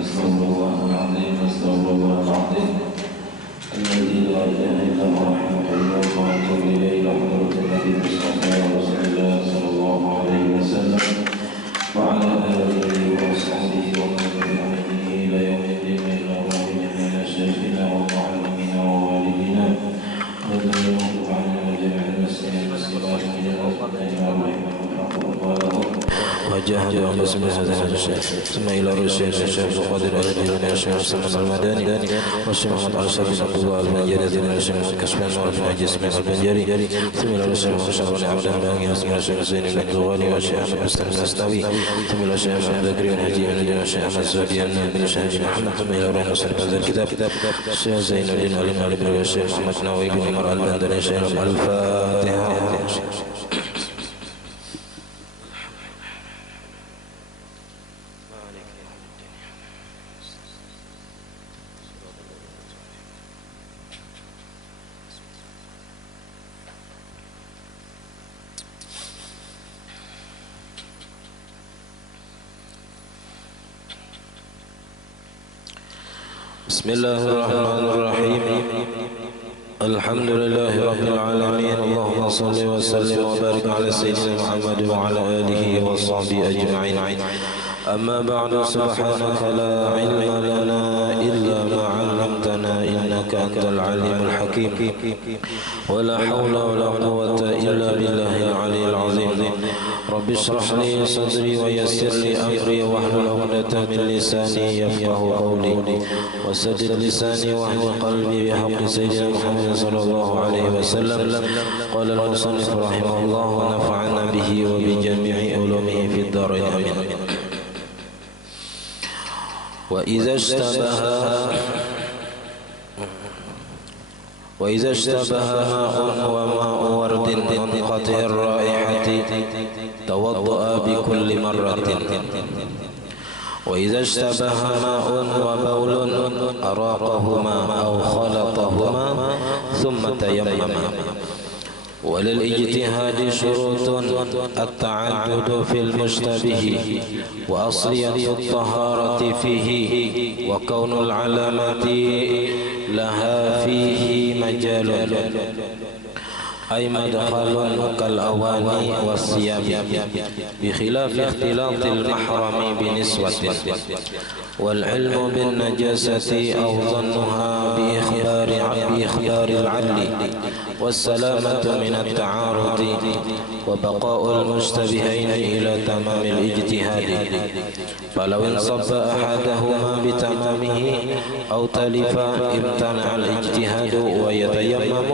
أستغفر الله العظيم أستغفر الله العظيم الذي لا إله إلا هو الحي القيوم وأتوب إليه حضرة النبي المصطفى رسول الله صلى الله عليه وسلم وعلى آله وصحبه ومن تبعهم إلى يوم الدين إلى ربنا من شيخنا ومعلمنا ووالدنا رضي الله عنه وجميع المسلمين والمسلمات من الأرض إلى رحمه وجاهدوا باسم هذا الشيخ ثم إلى رشيد الشيخ القادر الذي الشيخ سلمان المداني والشيخ محمد الشافعي عبد الله البنجري والشيخ محمد كسبان والشيخ جسمي البنجري ثم إلى الشيخ محمد بن عبد الباقي ثم إلى الشيخ زين بن الغالي والشيخ أحمد مستر المستوي ثم إلى الشيخ محمد بكري والحجي بن الشيخ أحمد الزهدي بن الشيخ محمد ثم إلى روح مصنف هذا الكتاب الشيخ زين الدين والإمام بن الشيخ محمد نووي بن عمر البندري الشيخ الفاتحة. بسم الله الرحمن الرحيم الحمد لله رب العالمين اللهم صل وسلم وبارك على سيدنا محمد وعلى آله وصحبه أجمعين أما بعد سبحانك لا علم لنا إلا ما علمتنا إنك أنت العليم الحكيم ولا حول ولا قوة إلا بالله العلي العظيم رب اشرح لي صدري ويسر لي أمري واحلل عقدة من لساني يفقه قولي وسدد لساني واهد قلبي بحق سيدنا محمد صلى الله عليه وسلم قال المصنف رحمه الله ونفعنا به وبجميع علومه في الدارين آمين. وإذا اشتبه ماء وماء ورد منقطع الرائحة توضأ بكل مرة وإذا اشتبه ماء وبول أراقهما أو خلطهما ثم تيمم وللاجتهاد شروط التعدد في المشتبه وأصلية الطهارة فيه وكون العلامة لها فيه مجال أي مدخل كالأواني والثياب بخلاف اختلاط المحرم بنسوة والعلم بالنجاسة أو ظنها بإخبار العدل والسلامة من التعارض وبقاء المشتبهين إلى تمام الاجتهاد فلو انصب أحدهما بتمامه أو تلف امتنع الاجتهاد ويتيمم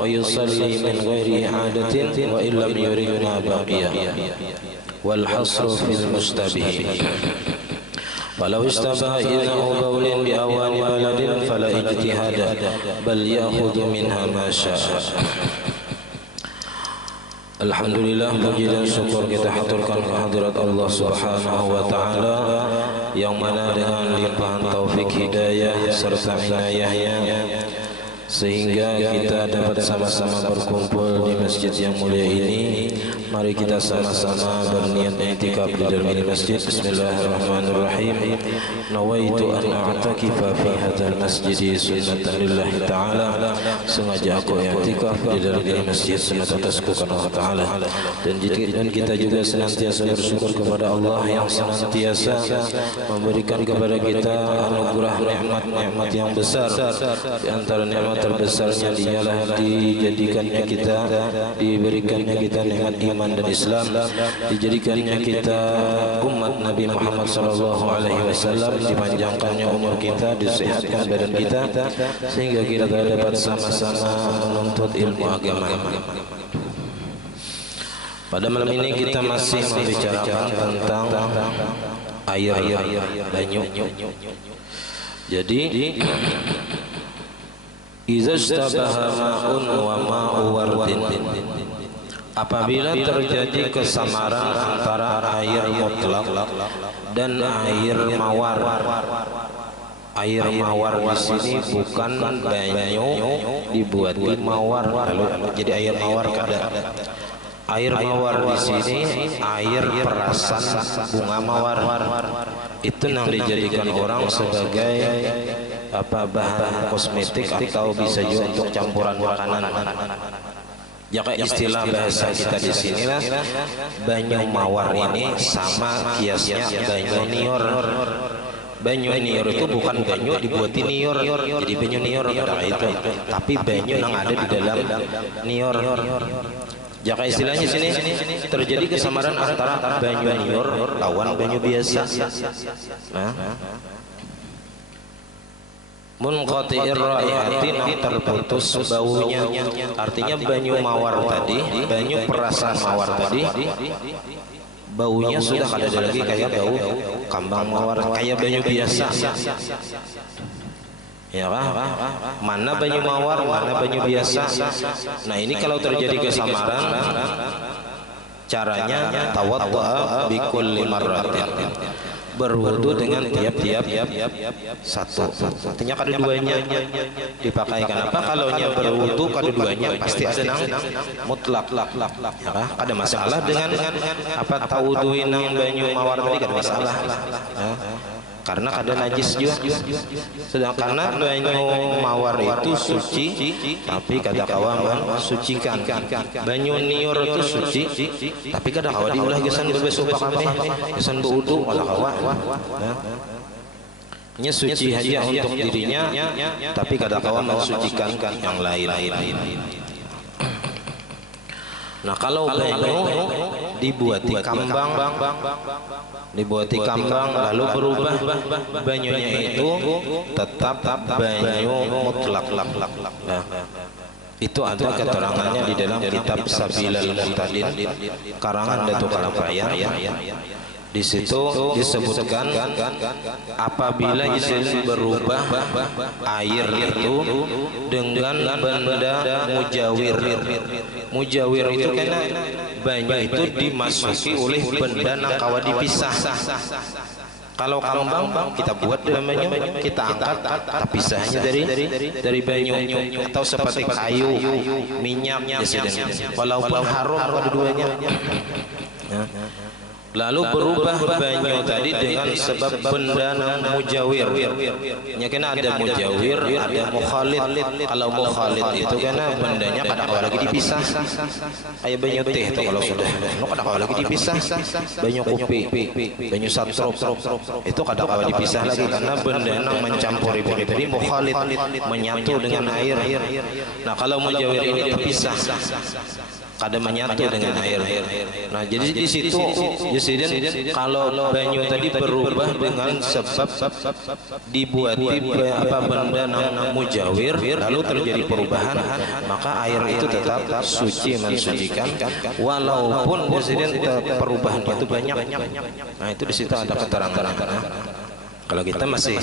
ويصلي من غير إعادة وإن لم يرد ما بقي والحصر في المشتبه ولو اشتبه إنه بول بأوان بلد فلا اجتهاد بل يأخذ منها ما شاء. Alhamdulillah, puji dan syukur kita haturkan kehadirat Allah Subhanahu wa taala yang mana dengan limpahan taufik hidayah serta inayahnya sehingga kita dapat sama-sama berkumpul di masjid yang mulia ini. Mari kita sama-sama berniat i'tikaf di dalam masjid. Bismillahirrahmanirrahim. Nawaitu an a'takifa fi hadzal masjid sunnatan lillahi ta'ala. Sengaja aku i'tikaf di dalam masjid sunat atasku karena Allah Ta'ala. Dan kita juga senantiasa bersyukur kepada Allah yang senantiasa memberikan kepada kita anugerah nikmat-nikmat yang besar. Di antara nikmat terbesarnya dialah diberikannya kita nikmat iman dan Islam, dijadikannya kita umat Nabi Muhammad sallallahu alaihi wasallam, dipanjangkannya umur kita, disehatkan badan kita sehingga kita dapat sama-sama menuntut ilmu agama. Pada malam ini kita masih membicarakan tentang air banyu. Jadi iza ishtabaha ma'un wa ma'u wardin, apabila terjadi kesamaran antara air mutlak dan air mawar. Air mawar di sini bukan banyu dibuat di mawar lalu jadi air mawar kada. Air mawar di sini air perasan bunga mawar. Itu yang dijadikan orang sebagai bahan kosmetik atau bisa juga untuk campuran makanan. Jika istilah bahasa kita di sinilah banyu mawar ini sama kiasnya banyu nior. Banyu nior itu bukan banyu dibuatin nior, jadi banyu nior pada itu, tapi banyu yang ada di dalam nior. Jika istilahnya sini terjadi kesamaran antara banyu nior lawan banyu biasa. Munqati'ir raihati, terputus baunya. Artinya banyu mawar tadi, banyu perasan mawar tadi, baunya sudah ada lagi kayak bau kambang mawar, kayak banyu biasa. Ya kan? Mana banyu mawar, mana banyu biasa. Nah ini kalau terjadi kesamaran, caranya tawaddu'a bikulli marratin, berwudu dengan tiap-tiap satu. Artinya keduanya dipakai. Kenapa? Kalau nya berwudu keduanya pasti ada nang mutlak. Ya, ada masalah dengan tawuduin nang banyu mawar tadi, ada masalah. Ya. Karena ada najis juga. Sedangkan banyu mawar itu suci, tapi kada kawa mensucikan. Banyu nior itu suci, tapi kada kawa diulah gesan bebesupak kabeh, gesan beudu wala kawa. Nya suci hanya untuk dirinya, tapi kada kawa mensucikan yang lain. Nah kalau banyu dibuati kambang, lalu berubah banyunya itu tetap banyu mutlak. Nah, itu ada keterangannya di dalam kitab Sabilal Muhtadin karangan Datuk Kalapayan. Di situ disebutkan apabila isim berubah air itu dengan benda mujawir. Mujawir itu karena banyu itu dimasuki oleh benda yang kawa dipisah. Kalau kambang kita buat dalam banyu, kita angkat pisahnya dari banyu, atau seperti kayu, minyak, walaupun harum kedua-duanya. Lalu berubah banyu tadi dengan sebab benda mujawir. Ya kena ada mujawir, ada mukhalid. Kalau mukhalid itu karena bendanya kadang-kadang lagi dipisah. Kayak banyu teh itu kalau sudah, kadang-kadang lagi dipisah. Banyu kopi, banyu satrop, itu kadang-kadang dipisah lagi karena benda yang mencampuri banyu tadi mukhalid, menyatu dengan air. Nah kalau mujawir ini terpisah, kadang menyatu dengan air. Nah jadi di situ kalau banyu tadi berubah dengan sebab dibuati benda yang mujawir, lalu terjadi perubahan, maka air itu tetap suci mensucikan, walaupun perubahan itu banyak. Nah itu di situ ada keterangan. Kalau kita masih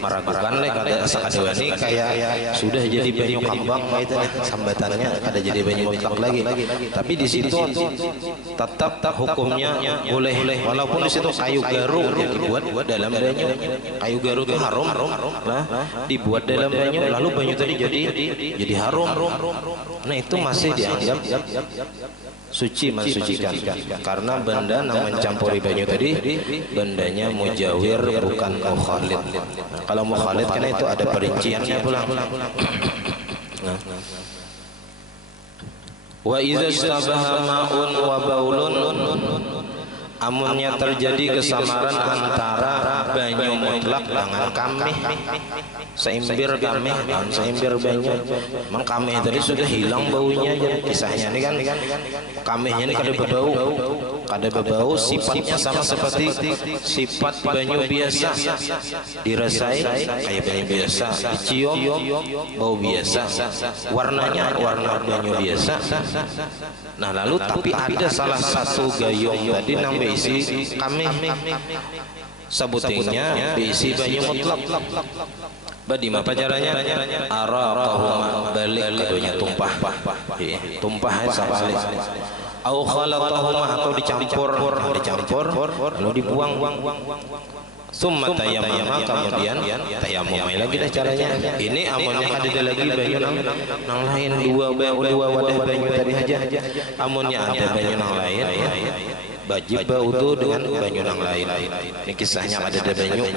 meragukan ada sakadewani kayak sudah jadi banyu kambang itu sambatannya ada jadi banyu mutlak lagi. Tapi di situ tetap hukumnya boleh, walaupun di situ kayu garu dibuat dalam banyu. Kayu garu itu harum, dibuat dalam banyu, lalu banyu tadi jadi harum. Nah itu masih dianggap suci mensucikan, karena benda yang mencampuri banyu tadi bendanya mujawir bukan mukhalid. Nah, kalau mukhalid kan itu ada perinciannya pula. Nah. Wa idza istabaha ma'un wa baulun, amunnya terjadi kesamaran antara banyu mutlak dengan kamih, seimbir kamih dan seimbir banyu. Memang kamih tadi sudah hilang baunya aja. Kisahnya ini kan kamihnya ini kada berbau, sifatnya sama seperti sifat banyu biasa, dirasai kayak banyu biasa, dicium bau biasa, warnanya warna banyu biasa. Nah lalu tapi ada salah satu gayung tadi nang berisi kamih, sebutingnya berisi banyu mutlak. Bagaimana caranya? Araqahuma, balik keduanya tumpah sabalik. au khalatahuma atau dicampur lalu dibuang. Summa tayammama, kemudian tayamum lagi dah caranya. Ini amunnya ada lagi banyu nang lain dua wadah banyu tadi aja. Amunnya ada banyu nang lain wajib wudu dengan banyu nang lain. Ini kisahnya ada banyu.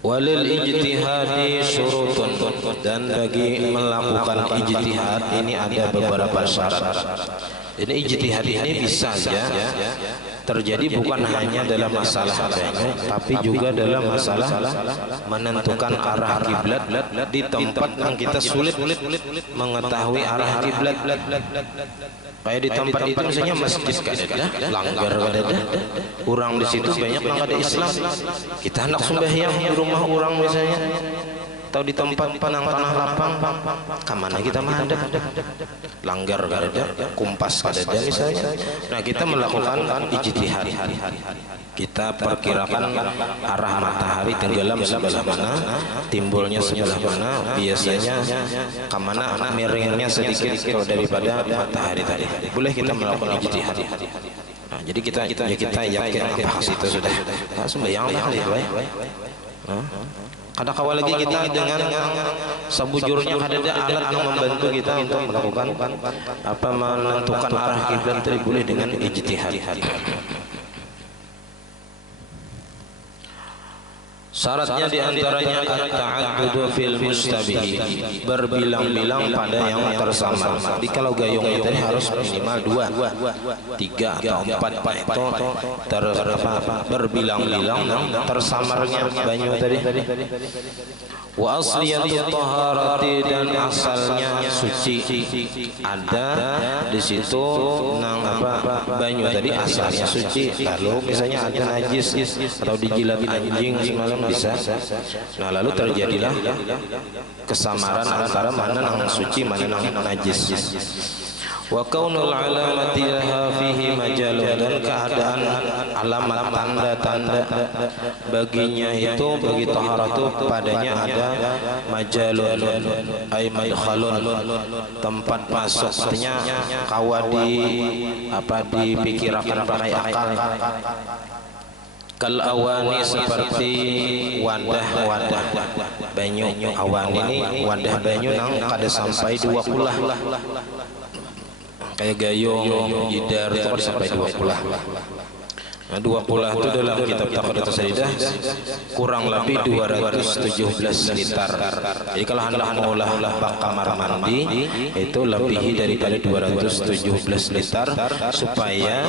Walil ijtihadi syurutun, dan bagi melakukan ijtihad ini ada beberapa syarat. Ini ijtihad ini bisa saja terjadi bukan hanya dalam masalah banyu, tapi juga dalam masalah menentukan arah kiblat di tempat yang kita sulit mengetahui arah kiblat. Kayak di tempat itu misalnya masjid kadada, langgar kadada, orang di situ banyak yang ada Islam. Kita hendak sembahyang di rumah orang misalnya, atau di tempat tanah lapang, kemana kita menghadap? Langgar kadada, kumpas kadada misalnya. Nah, kita melakukan ijtihad. Kita perkirakan arah matahari tenggelam sebelah mana, timbulnya sebelah mana, biasanya kemana miringnya sedikit daripada matahari tadi. Boleh kita melakukan ijtihad. Nah, jadi kita yakin apa itu sudah. Nah, sembahyang lah baik. Ada kawal lagi kita dengan sebujurnya ada alat yang membantu kita untuk melakukan menentukan arah kiblat tadi, boleh dengan ijtihad. Syaratnya diantaranya at-ta'addudu fil mustabihi, berbilang-bilang pada yang tersamar. Jadi kalau gayung itu harus minimal 2, 3 atau 4 itu berbilang-bilang tersamarnya banyu tadi. Wa asliyatut taharati, dan asalnya suci ada di situ nang banyu tadi asalnya suci. Lalu misalnya ada najis atau dijilat anjing semalam bisa. Nah, lalu terjadilah kesamaran antara mana yang suci mana yang najis. Wa kaunul alamati laha fihi majalun, dan keadaan alamat tanda-tanda baginya itu bagi taharah itu padanya ada majalun ay madkhalun, tempat masuk, artinya kawadi dipikirkan pakai akal. Kal awani, seperti wadah banyu. Awan ini wadah banyu nang kada sampai 2 kulah. Kayak gayung, jidar itu kada sampai 2 kulah. Nah, 2 kulah itu dalam kitab Taqritus Sadidah kurang lebih 217 liter. Jadi kalau hendak mengolah bak kamar mandi itu lebih daripada 217 liter, supaya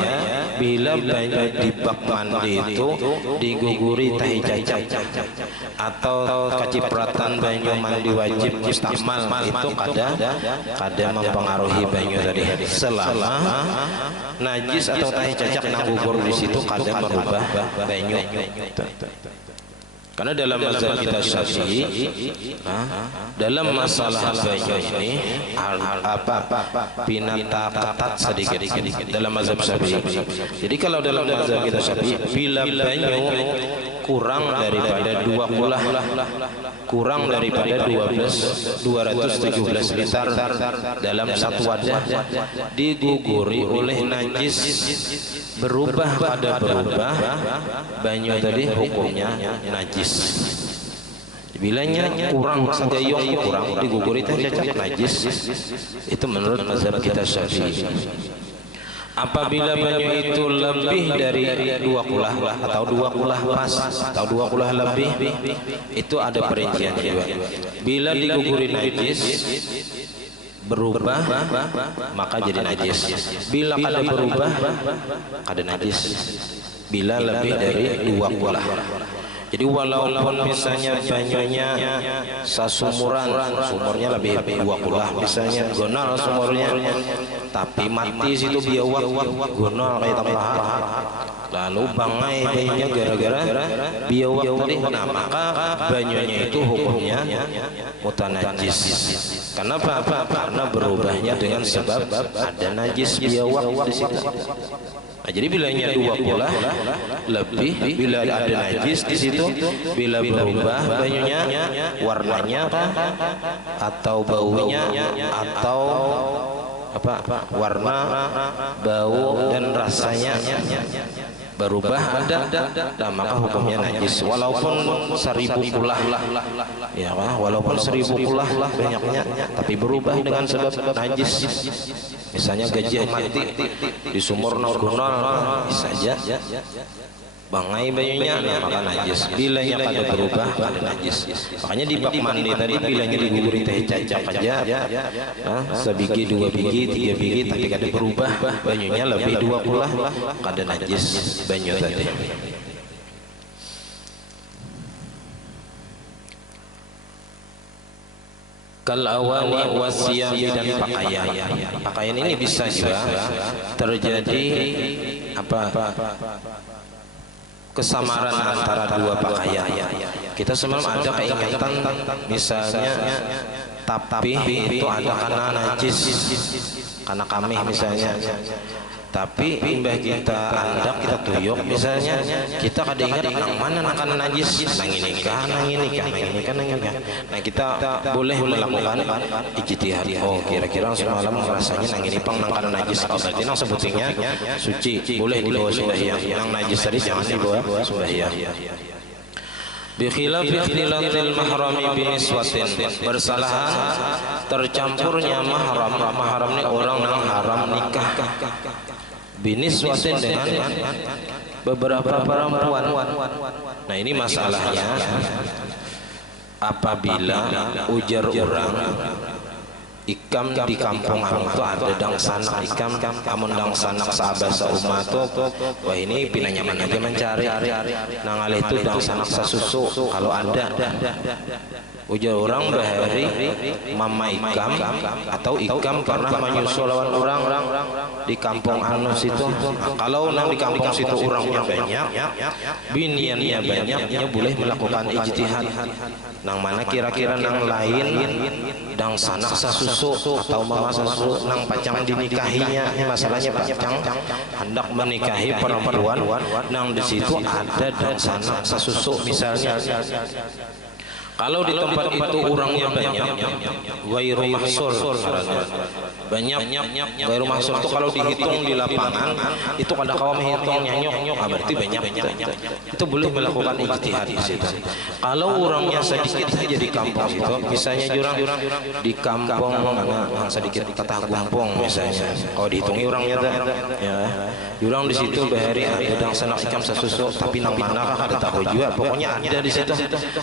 bila banyu di bak mandi itu diguguri tahi cacak atau kacipratan banyu mandi wajib mustamal, itu kada mempengaruhi banyu tadi, selama najis atau tahi cacak nang gugur di situ kada merubah banyu. Karena dalam mazhab kita Syafi'i, dalam masalah banyu ini pinata ketat sedikit dalam mazhab Syafi'i. Jadi kalau dalam mazhab kita Syafi'i, bila banyu kurang daripada 2 kulah, kurang daripada 217 liter dalam satu wadah, diguguri oleh najis, berubah banyu tadi hukumnya najis. Bilanya kurang segayung, kurang diguguri cacak najis, itu menurut mazhab kita Syafi'i. Apabila banyu itu lebih dari 2 kulah atau 2 kulah pas atau 2 kulah lebih, itu ada perincian juga. Bila diguguri najis berubah, maka jadi najis. Bila kada berubah, kada najis. Bila lebih dari 2 kulah. Jadi walaupun misalnya banyunya sasumuran, sumurnya lebih 2 kulah, misalnya gonal sumurnya, tapi mati situ biawak gunol kayak tambahan, lalu bangai bayinya gara-gara biawak tadi. Nah maka banyunya itu hukumnya mutanajis. Kenapa? Karena berubahnya dengan sebab ada najis biawak di situ. Nah, jadi bilanya dua pula lebih, bila ada najis di situ, bila berubah banyunya, warnanya atau baunya atau warna, bau dan rasanya berubah ada, nah maka hukumnya najis walaupun 1000 kulah, ya walaupun 1000 kulah banyaknya, tapi berubah dengan sebab najis. Misalnya gajah mati di sumur gunol bisa saja bangai banyunya, nah maka najis. Bilanya pada berubah pada najis. Makanya di bak mandi tadi bilanya diguguri teh cacak aja, sebiji, 2 biji, 3 biji, tapi kada berubah banyunya lebih 2 kulah, kada najis banyu tadi. Kal awani wasiyami dan pakaian. Pakaian ini bisa juga terjadi kesamaran antara dua pakaian. Kita semalam ada keingatan misalnya tapi itu ada karena najis, karena kami misalnya, tapi imbah kita andak kita tuyuk misalnya, kita kada ingat nang mana nang najis, nang ini kah. Nah kita boleh melakukan ijtihad. Oh kira-kira semalam rasanya nang ini pang nang najis, oh berarti nang sebutnya suci, boleh dibawa sembahyang. Nang najis tadi jangan dibawa sembahyang. Bikhilafi ikhtilatil mahrami biniswatin, bersalahan tercampurnya mahram ini orang nang haram nikah biniswatin dengan beberapa perempuan. Nah ini masalahnya apabila ujar orang ikam di kampung itu ada dang sanak ikam, amun dang sanak sahabat saumat tuh, wah ini pinanyaman aja mencari nang alih itu dang sanak sasusu kalau ada. Ujar orang bahari mama ikam atau ikam pernah menyusul lawan orang di kampung anus itu. Nah, kalau nang di kampung situ orangnya banyak, biniannya banyaknya boleh melakukan ijtihad. Nang mana kira-kira nang lain dang sanak sasusu atau mama sasusu nang pacang dinikahinya. Masalahnya pacang hendak menikahi perempuan nang di situ ada dang sanak sasusu misalnya. Kalau di tempat itu orangnya banyak, ghairu mahsur, banyak ghairu mahsur itu kalau dihitung di lapangan itu kada kawa menghitung nyanyok, berarti banyak. Itu boleh melakukan ijtihad di situ. Kalau orangnya sedikit saja di kampung itu, misalnya jurang di kampung mana sedikit tatah gumpung misalnya, kalau dihitungi orangnya ya, jurang di situ bahari ada dang sanak ikam sasusu, tapi nang mana kada tahu juga, pokoknya ada di situ.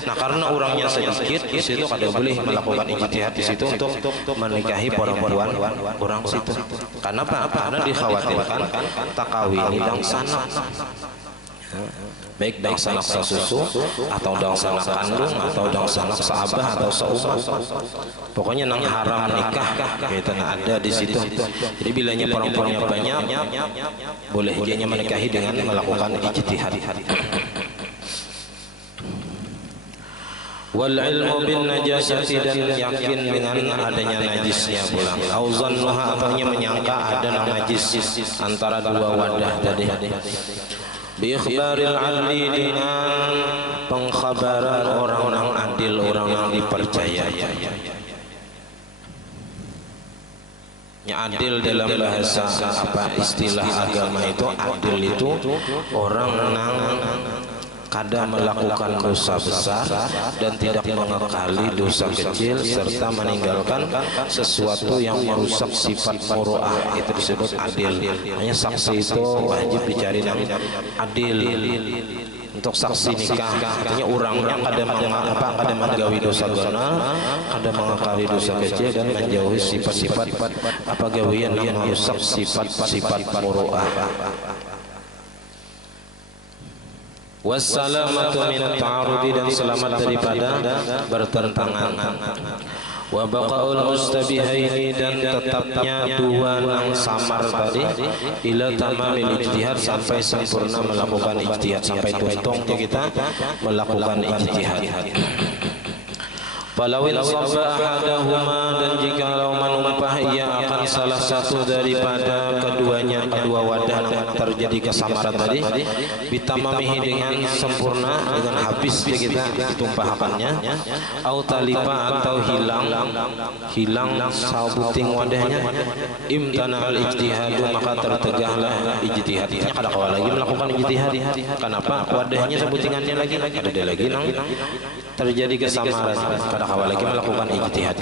Nah karena orangnya sedikit di situ kada boleh melakukan ijtihad di situ untuk menikahi perempuan orang situ. Kenapa? Karena dikhawatirkan takawin dang sanak, baik dang sanak sasusu atau dang sanak kandung atau dang sanak saabah atau seumat, pokoknya nang haram nikah kita ada di situ. Jadi bilanya perempuannya banyak boleh dia menikahi dengan melakukan ijtihad. Wal ilmu bin najasati, dan yakin dengan adanya najisnya pula. Auzannuha, ataunya menyangka ada najis antara dua wadah tadi. Bi ikhbaril adli, dengan pengkhabaran orang-orang adil, orang yang dipercaya. Ya, adil dalam bahasa istilah agama itu, adil itu orang yang kada melakukan dosa besar dan tidak mengakali dosa kecil serta meninggalkan sesuatu yang merusak sifat muruah, itu disebut adil. Hanya saksi itu wajib dicari yang adil. Untuk saksi nikah artinya orangnya kada menggawi dosa besar, kada mengakali dosa kecil dan menjauhi sifat-sifat gawian yang merusak sifat-sifat muruah. Wassalamatu minat ta'arudi, dan selamat daripada bertentangan. wa baqaul mustabihaini dan tetapnya dua nang samar tadi ila tamamil ijtihad sampai sempurna melakukan ijtihad, sampai tuntung kita melakukan ijtihad. Falawin sabba ahadahuma, dan jikalau menumpah ia akan salah satu daripada keduanya, kedua wadah yang terjadi kesamaran tadi, bitamamihi dengan sempurna, dengan habis kita ditumpahkannya, au talipa atau hilang sabuting wadahnya, imtana'al ijtihadu, maka tertegahlah ijtihadnya. Kada kawal lagi melakukan ijtihad. Kenapa? Wadahnya sebutingannya lagi ada lagi nang terjadi kesamaran, kada kawal lagi melakukan ijtihad.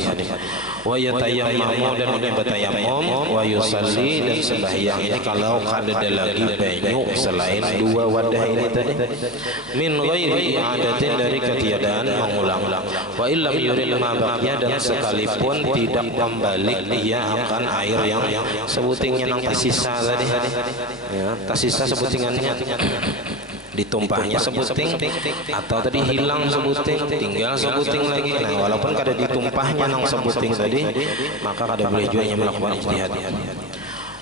Wa yatayammamu, dan dia bertayammum, wa yusalli, dan sembahyang ini kalau kada ada lagi banyu selain dua wadah ini tadi, min ghairi i'adatin, dari ketiadaan mengulang-ulang, wa illam yurid ma baqiya, dan sekalipun tidak membalik ia akan air yang sebutingnya nang tersisa tadi, ya, tersisa sebutingannya, ditumpahnya sebuting atau tadi hilang sebuting, tinggal sebuting lagi. Nah, walaupun kada ditumpahnya nang sebuting tadi, maka kada boleh juga melakukan ijtihad.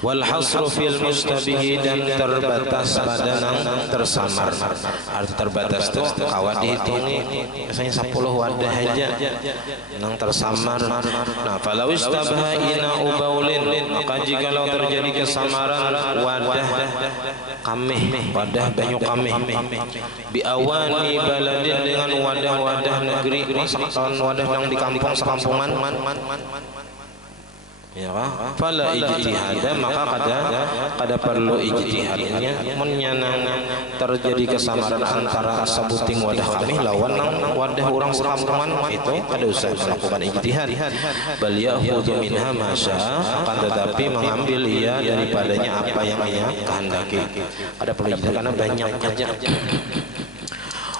Wal hasru fil mustabihi, dan terbatas pada nang tersamar. Arti terbatas itu kawat dihitungi biasanya 10 wadah aja nang tersamar. Nah, falau istabaha ina ubaulin, maka jikalau terjadi kesamaran wadah kamih, wadah banyu kamih, bi awani baladin, dengan wadah-wadah negeri, wadah yang di kampung sekampungan, ya kan? Fala ijtihada, maka kada perlu ijtihadnya. Menyanang terjadi kesamaran antara sebuting wadah kami lawan nang wadah orang sekampungan, itu kada usah melakukan ijtihad. Bal ya'khudhu minha ma syaa, akan tetapi mengambil ia daripadanya apa yang ia kehendaki. Ada perlu ijtihad karena banyak aja.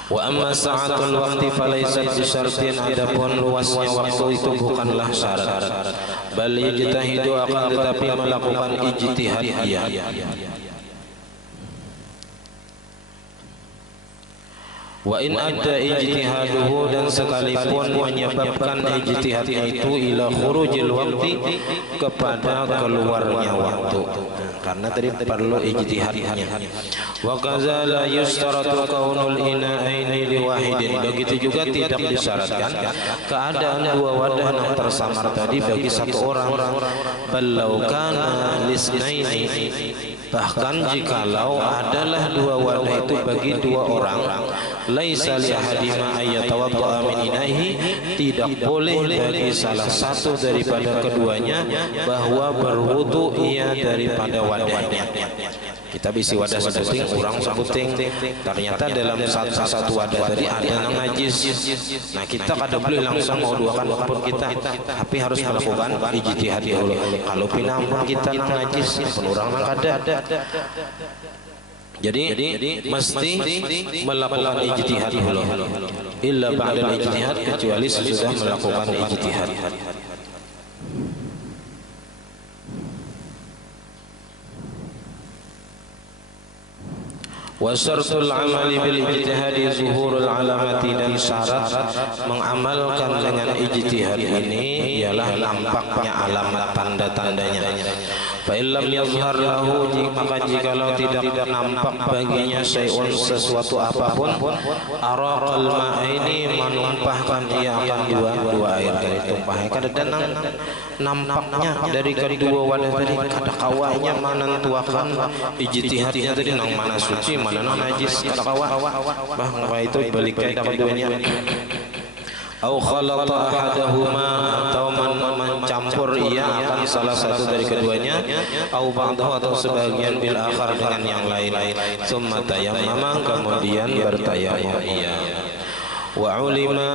Wa amma sa'atul waqti falaysat bisyartin, adapun luasnya waktu itu bukanlah syarat. Bal yajtahidu, akan tetapi melakukan ijtihad ia. Wa in adda ijtihaduhu, dan sekalipun menyebabkan ijtihadnya itu ila khurujil waqti, kepada keluarnya waktu, karena tadi perlu ijtihadnya. Wa kaza la yustaratu kaunul ina'aini liwahidin, begitu juga tidak disyaratkan keadaan dua wadah yang tersamar tadi bagi satu orang. Ballau kana lisnaini, bahkan jikalau adalah dua wadah itu bagi dua orang, laisa li ahadima ayatawadda'a min inahi, tidak boleh bagi salah satu daripada keduanya bahwa berwudu ia daripada wadahnya. Kita bisi wadah sebuting, orang sebuting, ternyata dalam satu wadah tadi ada yang najis. Nah, kita kada boleh langsung mau duakan pun kita, tapi harus melakukan ijtihad dahulu. Kalau pinampun kita nang najis, pun orang nang kada. Jadi mesti melakukan ijtihad dulu. Illa ba'da ijtihad, kecuali sesudah melakukan ijtihad. Wa syartul amali bil ijtihadi zuhurul alamati, dan syarat mengamalkan dengan ijtihad ini ialah nampaknya alamat tanda-tandanya. Fa illam yazhar lahu, maka jikalau tidak nampak baginya syai'un, sesuatu apapun, araqal ma'aini, menumpahkan ia akan dua air dari tumpahnya. Kada danang nampaknya dari kedua wadah tadi, kada kawanya menentuakan ijtihadnya tadi nang mana suci mana nang najis, kada kawa. Bah itu balik kaya dapat duanya. Au khalata ahadahuma, atau mencampur ia akan salah satu dari keduanya, au ba'dahu, atau sebagian bil akhar dengan yang lain. Summa tayammama, kemudian bertayammum ia. Wa ulima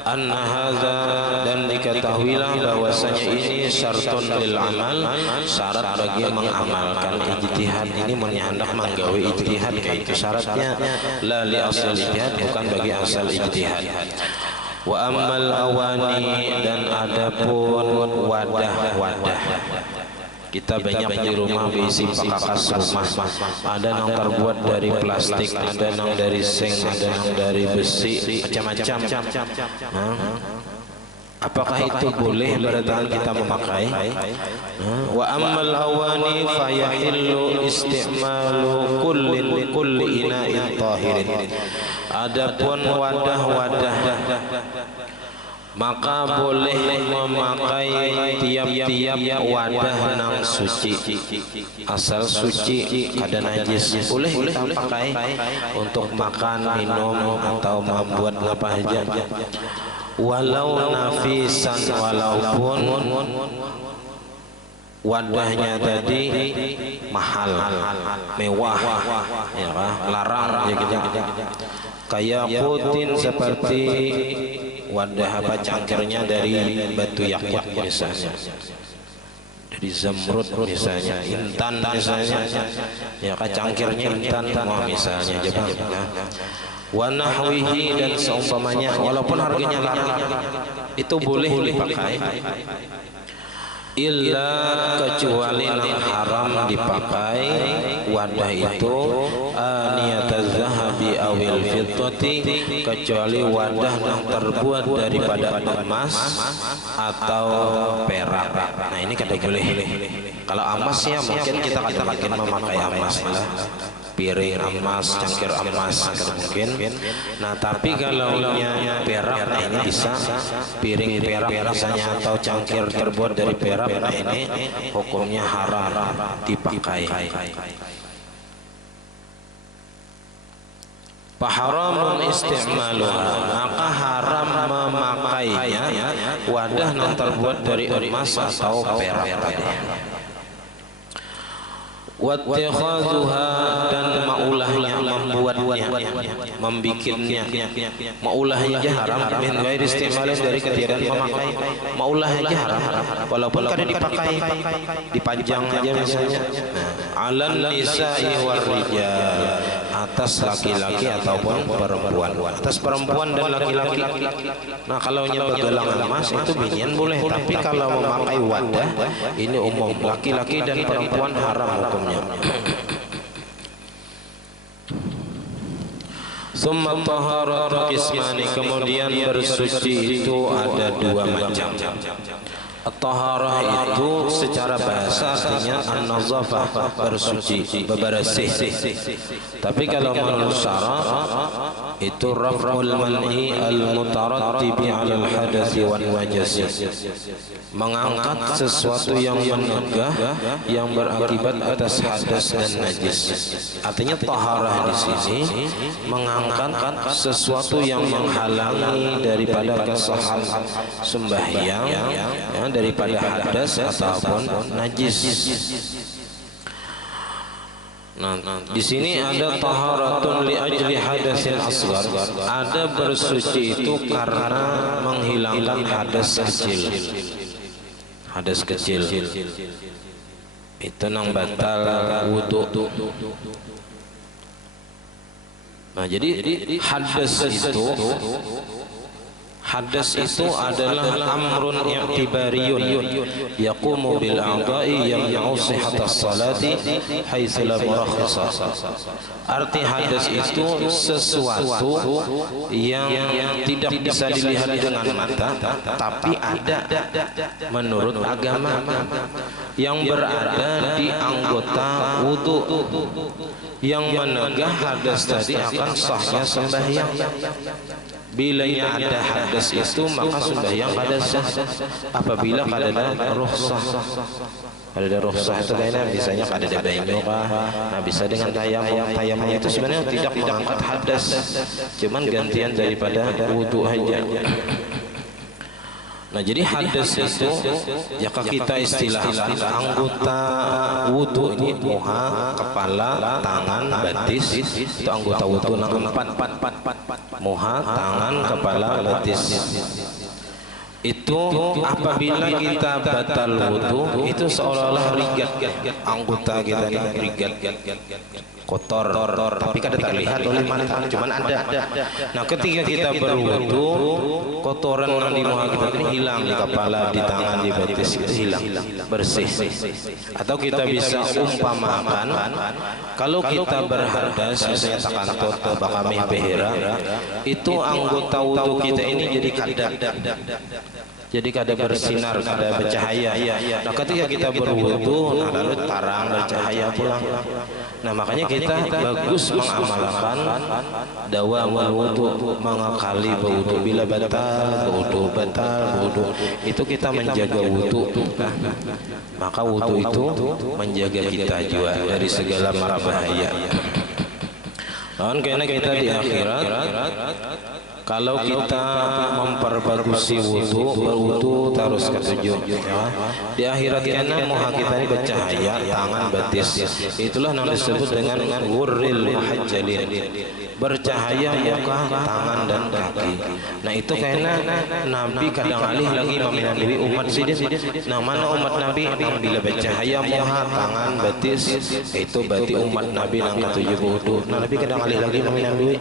anna hadza, dan diketahuilah bahwasanya ini syartun lil amal, syarat bagi mengamalkan ijtihad ini, hendak menggawe ijtihad, itu syaratnya. La li asal ijtihad, bukan bagi asal ijtihad. Wa ammal awani, dan adapun wadah-wadah, kita banyak di rumah berisi pakakas rumah, ada yang terbuat dari plastik, ada yang dari seng, ada yang dari besi, macam-macam. Apakah itu boleh pada tangan kita memakai? Wa ammal awani fayahillu isti'malu kulli ina'in tahirin. Adapun wadah-wadah, maka boleh memakai tiap-tiap wadah nang suci, asal suci kada najis, boleh kita pakai untuk makan, minum atau membuat apa saja. Walau nafisan, walaupun wadahnya tadi mahal, mewah, ya kan? Larang ya gitu. Kayak putin seperti wadah apa cangkirnya dari batu yakut misalnya, dari zamrud misalnya, intan misalnya, ya kan cangkirnya intan misalnya, wa nahwihi dan seumpamanya, walaupun harganya larang itu boleh dipakai, illa kecuali yang haram dipakai wadah itu aniyataz zahabi awil fiddati, kecuali wadah yang terbuat daripada emas atau perak. Nah ini kada boleh. Kalau emas ya mungkin kita kada mungkin memakai emas lah, piring emas, cangkir emas mungkin. Nah tapi kalau perak, nah ini bisa piring perak misalnya atau cangkir terbuat dari perak, nah ini hukumnya haram dipakai. Faharamun isti'maluha, maka haram memakainya wadah yang terbuat dari emas atau perak tadi. Wattikhadhuha, dan maulahnya, membuatnya, membikinnya, maulahnya aja haram, min ghairi istimalin, dari ketiadaan memakai, maulahnya aja haram, walaupun kada dipakai, dipajang aja misalnya. Alan nisa'i war rijal, atas laki-laki ataupun perempuan, atas perempuan dan laki-laki. Nah kalau nyebegelang emas itu binyan boleh, tapi kalau memakai wadah ini umum, laki-laki dan perempuan haram hukumnya. Summa taharatu qismani, kemudian bersuci itu ada dua macam. At-taharah itu secara bahasa artinya an-nazafah, bersuci, bebersih. Tapi kalau menurut syara itu raf'ul man'i al-mutarattibi 'ala al-hadathi wan najasi, mengangkat sesuatu yang mencegah yang berakibat atas hadas dan najis. Artinya taharah di sini mengangkat sesuatu yang menghalangi daripada kesahan sembahyang, daripada hadas ataupun najis. Nah, di sini ada taharatun li ajli hadasin asghar, ada bersuci itu karena menghilangkan hadas kecil. Hadas kecil itu nang batal wudu. Nah, jadi hadas itu adalah amrun i'tibariyun yaqumu bil a'dha'i yamna'u sihhatas salati haitsu la murakhasa. Arti hadas itu sesuatu yang tidak bisa dilihat dengan mata, tapi ada menurut agama, yang berada di anggota wudu, yang menegah hadas tadi akan sahnya sembahyang. Bila ada hadas itu maka sembahyang kada sah. Apabila kada ada rukhsah. Kada ada rukhsah itu kayaknya bisanya kada ada banyu kah. Nah bisa dengan tayamum. Tayamum itu sebenarnya tidak mengangkat hadas, cuman gantian daripada wudu aja. Nah jadi hadas itu jika kita istilahkan anggota wudu ini muha, kepala, tangan, batis, itu anggota wudu nang empat, muha, tangan, kepala, batis. Itu apabila kita batal wudu itu seolah-olah rigat anggota kita ini, rigat kotor, tapi kada terlihat oleh mata, cuman ada. Nah ketika kita berwudu, kotoran yang di muka kita ini hilang, di kepala, di tangan, di batis itu hilang, bersih. Atau kita bisa umpamakan, kalau kita berhadas, misalnya takantut, bakamih, behera, itu anggota wudu kita ini jadi kada. Jadi kada bersinar, kada bercahaya. Nah ketika kita berwudu, nah lalu tarang bercahaya pulang. Nah makanya kita bagus mengamalkan dawamul wudu, mengakali berwudu bila batal, wudu itu kita menjaga wudu. Nah, maka wudu itu menjaga kita juga dari segala mara bahaya. Dan karena kita di akhirat, kalau kita memperbagusi wudu, berwudu terus ketujuh, ya. Di akhirat kena muha kita ini bercahaya, tangan batis. Itulah yang disebut dengan wurril muhajjalin, bercahaya muka, tangan dan kaki. Nah itu karena Nabi kadang alih lagi meminangi umat sidin. Nah mana umat Nabi yang bila bercahaya muha, tangan, batis, itu berarti umat Nabi yang ketujuh wudu. Nah Nabi kadang alih lagi meminangi.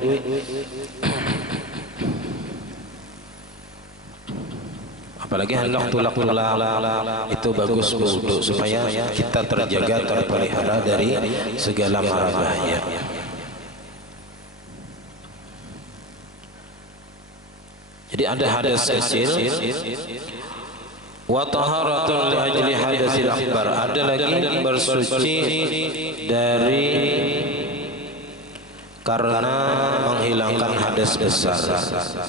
Apalagi hendak tulak-tulak itu bagus berwudu supaya kita terjaga, terpelihara dari segala mara bahaya. Jadi ada hadas kecil, wa taharatun li ajli hadasil akbar. Ada lagi bersuci dari karena menghilangkan hadas besar.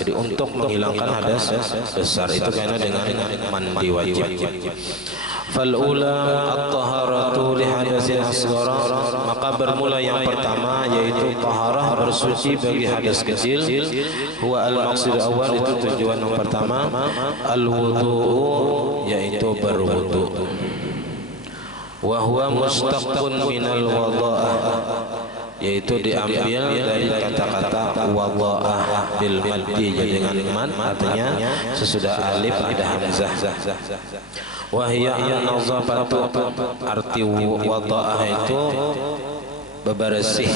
Jadi untuk menghilangkan hadas besar itu karena dengan mandi wajib. Fal ula at-taharatu li hadasin asghar, maka bermula yang pertama yaitu taharah bersuci bagi hadas kecil. Huwa al-maqsad awal, itu tujuan yang pertama. Al-wudu yaitu berwudu. Wa huwa mustaqqun minal wada'ah, yaitu diambil dari kata-kata wada'ah bil maddi, jadi dengan mad artinya sesudah alif ada hamzah. Wa hiya nazafatu, arti wada'ah itu bebersih.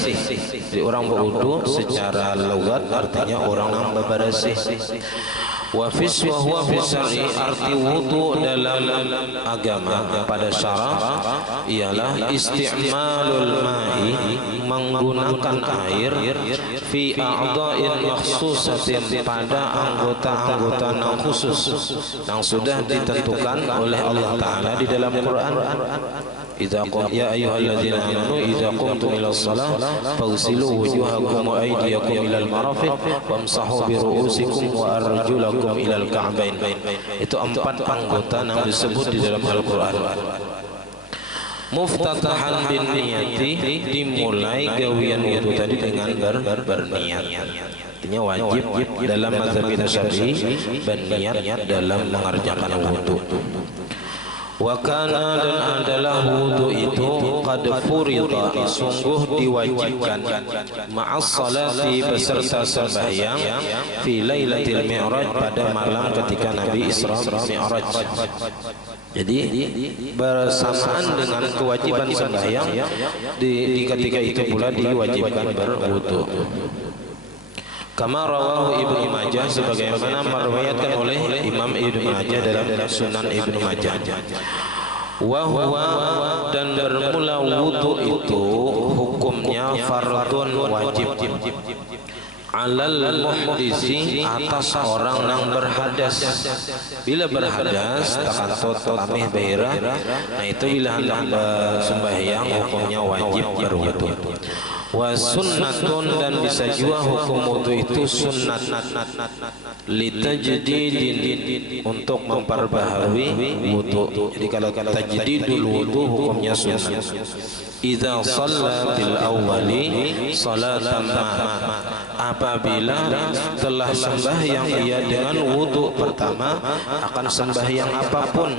Jadi orang berwudu secara logat artinya orang yang bebersih. Wa huwa fi syar'i, arti wudu dalam agama pada syara ialah isti'malul ma'i, menggunakan air, fi a'dha'in makhsusatin, pada anggota-anggota yang khusus yang sudah ditentukan oleh Allah Ta'ala di dalam Quran. Ya ayyuhalladzina amanu idza qumtum ilas shalah faghsilu wujuhakum wa aydiyakum ilal marafiq wamsahu bi ru'usikum wa arjulakum ilal ka'bain. Itu 4 anggota yang disebut di dalam Al-Qur'an. Muftatahan bin niyati, dimulai gawian wudu tadi dengan berniat. Artinya wajib dalam mazhab Syafi'i berniat dalam mengerjakan wudu. Wa kana, dan adalah wudu itu qad furida, sungguh diwajibkan, ma'as salati, beserta sembahyang, fi lailatul mi'raj, pada malam ketika Nabi Isra Mi'raj. Jadi bersamaan dengan kewajiban sembahyang, di ketika itu pula diwajibkan berwudu. Kama rawahu Ibnu Majah, sebagaimana meriwayatkan oleh Imam Ibnu Majah dalam Sunan Ibnu Majah. Wa huwa, dan bermula wudu itu hukumnya fardun, wajib, alal muhdisi, atas orang yang berhadas. Bila berhadas takantut tamih bahira, nah itu bila hendak sembahyang hukumnya wajib berwudu. Wa sunnatun, dan bisa juga hukum wudu itu sunnat, litajdidin, untuk memperbaharui wudu. Jadi kalau tajdidul wudu hukumnya sunnat. Idza shalla bil awwali salatan ma, apabila telah sembahyang ia dengan wudu pertama, akan sembahyang apapun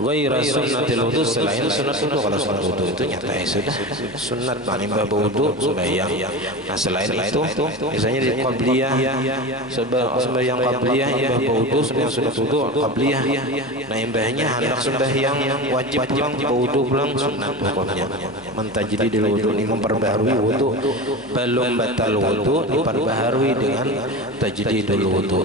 ghaira sunnatil wudu, selain sunat wudu. Kalau sunat wudu itu nyata sudah sunat menimba wudu sembahyang. Nah selain itu misalnya di qabliyah, sembahyang qabliyah imbah wudu, sembahyang sunat wudu qabliyah. Nah imbahnya hendak sembahyang wajib pulang wudu pulang sunat hukumnya. Mentajdidil wudu, ini memperbaharui wudu, belum batal wudu diperbaharui dengan tajdidul wudu.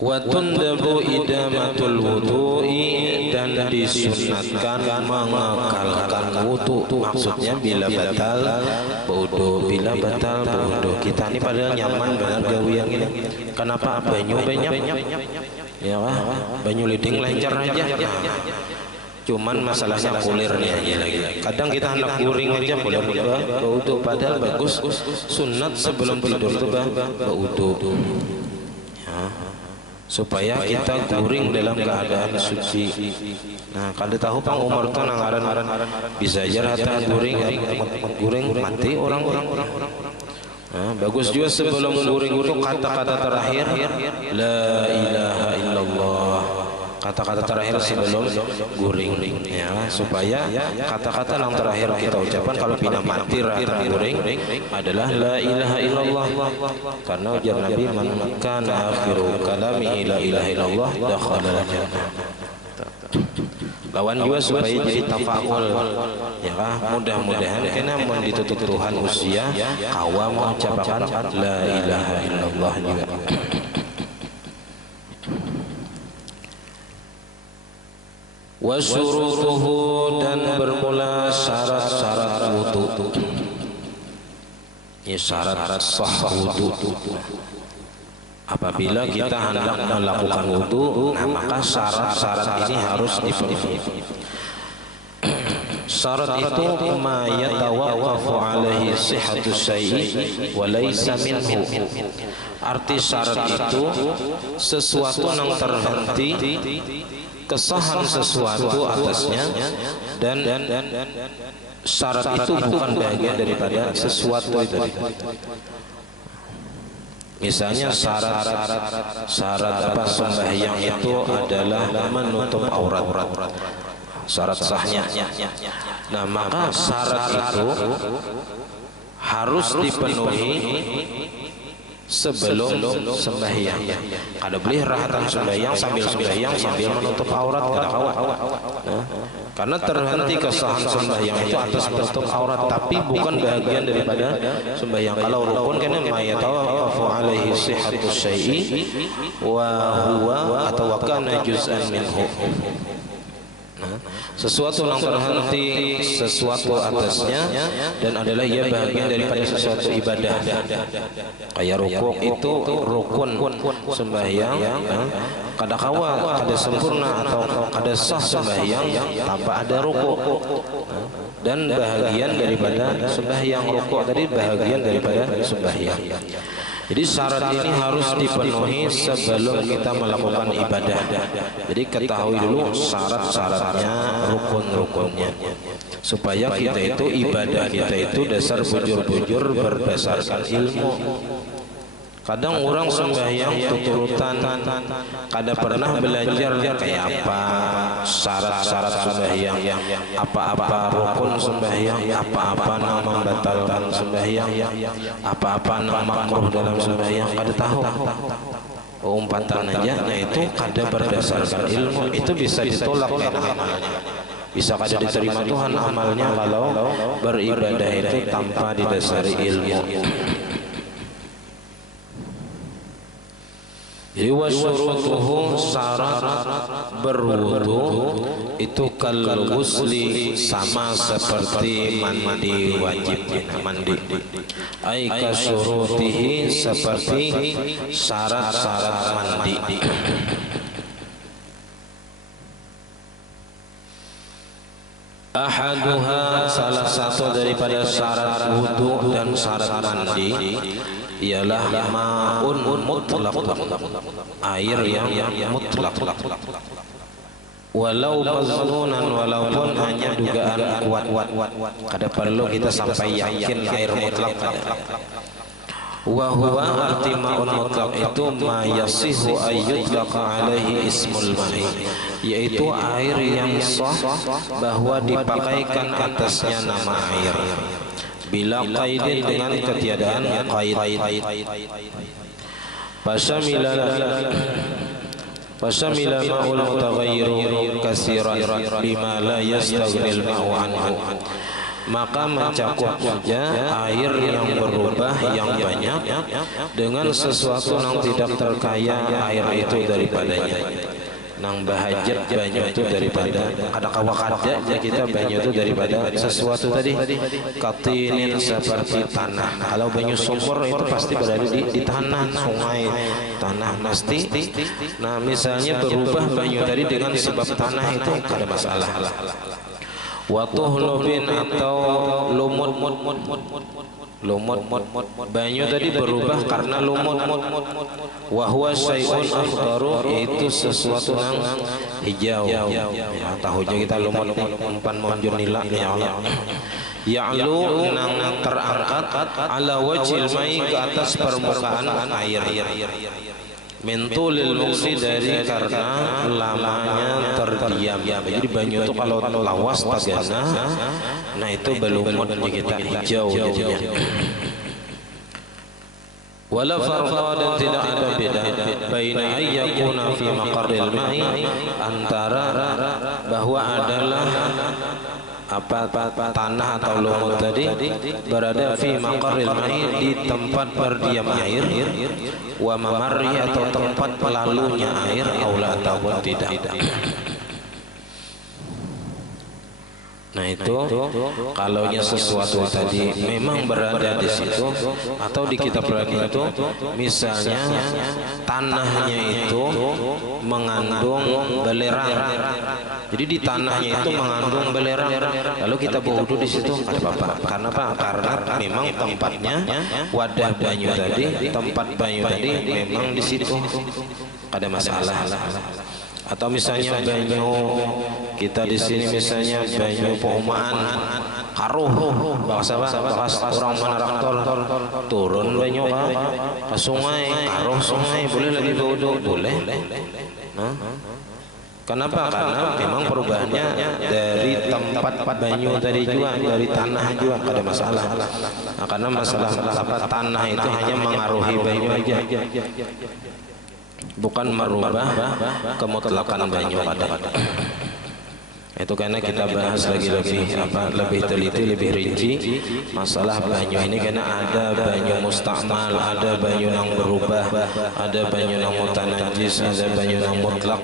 Wa tundabu idamatul wudu'i, dan disunatkan mengekalkan wudu. Maksudnya bila batal wudu, bila batal wudu. Kita ini padahal nyaman benar gawe yang ini. Kenapa banyu banyak? Ya wah, banyu liding lancar aja. Cuman masalahnya kulirnya aja lagi. Kadang kita hendak guring aja boleh wudu, padahal bagus sunat sebelum tidur itu wudu. Ya, supaya kita guring dalam keadaan suci. Nah, kalau tahu Pang Umar tuh nangaran bisa aja rata guring mati orang-orang. Nah, bagus juga sebelum guring itu kata-kata terakhir la ilaha illallah. Kata-kata terakhir sebelum guring, ya, supaya kata-kata yang terakhir kita ucapkan kalau pina mati rata guring adalah la ilaha illallah. Karena ujar Nabi, man kana akhiru kalamihi la ilaha illallah dakhala jannah. Lawan juga supaya jadi tafaul, ya kan? Mudah-mudahan kena mun ditutup Tuhan usia kawa mengucapkan la ilaha illallah juga. Wa syurutuhu, dan bermula syarat-syarat wudu. Ini syarat sah wudu. Apabila kita hendak melakukan wudu, nah maka syarat-syarat ini harus dipenuhi. Syarat itu ma yatawaqqafu alaihi sihhatu syai'i wa laysa minhu. Arti syarat itu sesuatu yang terhenti kesahan sesuatu atasnya, dan syarat itu bukan bagian daripada sesuatu itu. Misalnya syarat apa sembahyang itu adalah menutup aurat, syarat sahnya. Nah, maka syarat itu harus dipenuhi sebelum sembahyang. Kada boleh rahatan sembahyang sambil menutup aurat, kada kawa. Karena terhenti kesahan sembahyang itu atas menutup aurat, tapi bukan bagian daripada sembahyang. Kalau rukun kan mayatawaqqafu alaihi sihhatu syai'i wa huwa atau kana juz'an minhu. Sesuatu yang terhenti sesuatu atasnya dan adalah ia bagian daripada sesuatu ibadah. Kayak rukuk itu rukun sembahyang, kada kawa, kada sempurna atau kada sah sembahyang tanpa ada rukuk. Dan bahagian daripada sembahyang rukuk tadi bahagian daripada sembahyang. Jadi syarat ini harus dipenuhi sebelum kita melakukan ibadah. Jadi ketahui dulu syarat-syaratnya, rukun-rukunnya, supaya kita itu ibadah kita itu dasar bujur-bujur berdasarkan ilmu. Kadang orang sembahyang tuturutan, kada pernah belajar kayak apa syarat-syarat sembahyang, apa-apa rukun sembahyang, apa-apa yang membatalkan sembahyang, apa-apa yang makruh dalam sembahyang, kada tahu. Umpatan aja, nah itu kada berdasarkan ilmu, itu bisa ditolak kan amalnya. Bisa kada diterima Tuhan amalnya kalau beribadah itu tanpa didasari ilmu. Jadi wasyurutuhu, syarat berwudu itu kal ghusli, sama seperti mandi wajib mandi. Ai kasyurutihi, seperti syarat-syarat mandi. Ahaduha, salah satu daripada syarat wudu dan syarat mandi ialah ma'un mutlaq, air yang mutlaq. Walau maznunan, walaupun hanya dugaan kuat, kada perlu kita sampai yakin air mutlaq. Wa huwa, arti ma'un mutlaq itu ma yasihu ayyutlaqa alaihi ismul ma'i, yaitu air yang sah bahwa dipakaikan atasnya nama air, bila qaidin, dengan ketiadaan qaid. Fasyamila ma'ul mutaghayyiru katsiran bima la yastaghnil ma'u anhu. maka mencakup saja air yang berubah yang banyak dengan sesuatu yang tidak terkaya air itu daripadanya. Nang bahajat banyu itu daripada ada kawakada ya kita banyu itu daripada sesuatu tadi katinin seperti tanah. Kalau banyu sumur itu pasti berada di tanah, sungai, tanah pasti. Nah misalnya berubah banyu tadi dengan sebab tanah itu ada masalah. Watuhlubin atau lumut banyu tadi berubah karena lumut. Wahwa syai'un akhdaru, yaitu sesuatu yang hijau ya, tahunya kita lumut umpan monjur nila ya Allah. Ya'lu nang terangkat ala wajhil mai ke atas permukaan air. Mentulil muksi dari karena lamanya terdiam. Jadi banyu itu kalau lawas tagana, nah itu belumut kita hijau jadinya. Wala farqa dan tidak ada beda baina ayyakuna fi maqarril ma'i antara bahwa adalah tanah atau lumut tadi berada fi maqarril ma'i di tempat berdiam air, wa mamarri atau tempat pelalunya air, aula ataupun tidak. Nah itu kalaunya sesuatu tadi memang berada di situ atau di kitab lagi itu misalnya tanahnya itu mengandung belerang. Jadi di tanahnya itu mengandung belerang. Lalu kita berwudu di situ ada apa? Karena apa? Karena memang tempatnya wadah banyu tadi, tempat banyu tadi memang di situ. Ada masalah. Atau misalnya banyu kita di sini misalnya banyu paumaan karuh bahasa orang Manaraktor turun banyu ke sungai, karuh sungai boleh lagi berwudu boleh. Nah, kenapa? Karena memang perubahannya dari tempat banyu tadi juga, dari tanah juga ada masalah. Nah, karena masalah tanah itu hanya mengaruhi banyu aja, bukan merubah kemutlakan banyu kadang. Itu karena kita bahas lagi lebih teliti, lebih rinci masalah banyu ini, karena ada banyu mustakmal, ada banyu yang berubah, ada banyu yang mutanajis, ada banyu yang mutlak,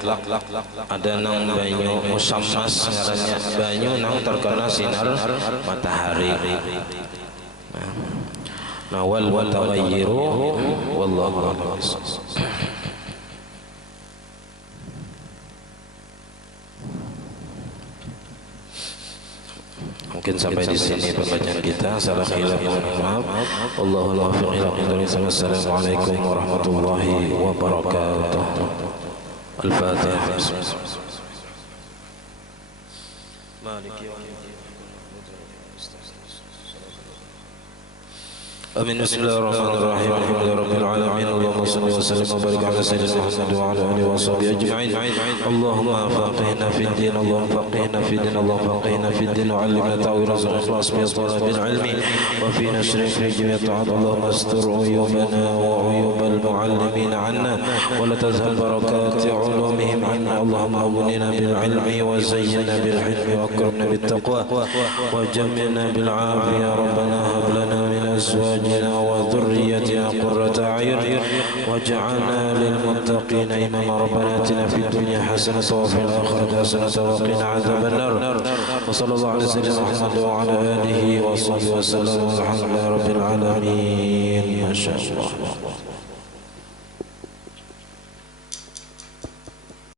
ada yang banyu musammas, ngarannya banyu yang terkena sinar matahari. Nah, wal tawayyiru wallahu a'lam. Mungkin sampai di sini pembacaan kita. Salah khilaf mohon maaf. Wallahul muwaffiq ila aqwamit thoriq. Assalamualaikum warahmatullahi wabarakatuh. Al-Fatihah. Amin. Bismillahirrahmanirrahim. Alhamdulillahirabbil alamin. Allahumma shalli wa sallim wa barik ala sayyidina Muhammad wa ala alihi wa sahbihi ajma'in. Allahumma faqihna fid din, Allahumma faqihna fid din, Allahumma faqihna fid din wa 'allimna ta'wil al-ikhlas bi talabil ilmi wa fi nashri fi jami' ta'at. Allahumma astur uyubana wa uyub al-mu'allimin 'anna wa la tazhal barakati 'ulumihim 'anna. Allahumma aghnina bil 'ilmi wa zayyinna bil 'ilmi wa akrimna bit taqwa wa jammilna bil 'afiyah. Rabbana hab lana min azwajina وذريتنا قرة أعين واجعلنا للمتقين إماما. ربنا آتنا في الدنيا حسنة وفي الآخرة حسنة وقنا عذاب النار. وصلى الله على سيدنا محمد وعلى آله وصحبه وسلم والحمد لله رب العالمين. ما شاء الله.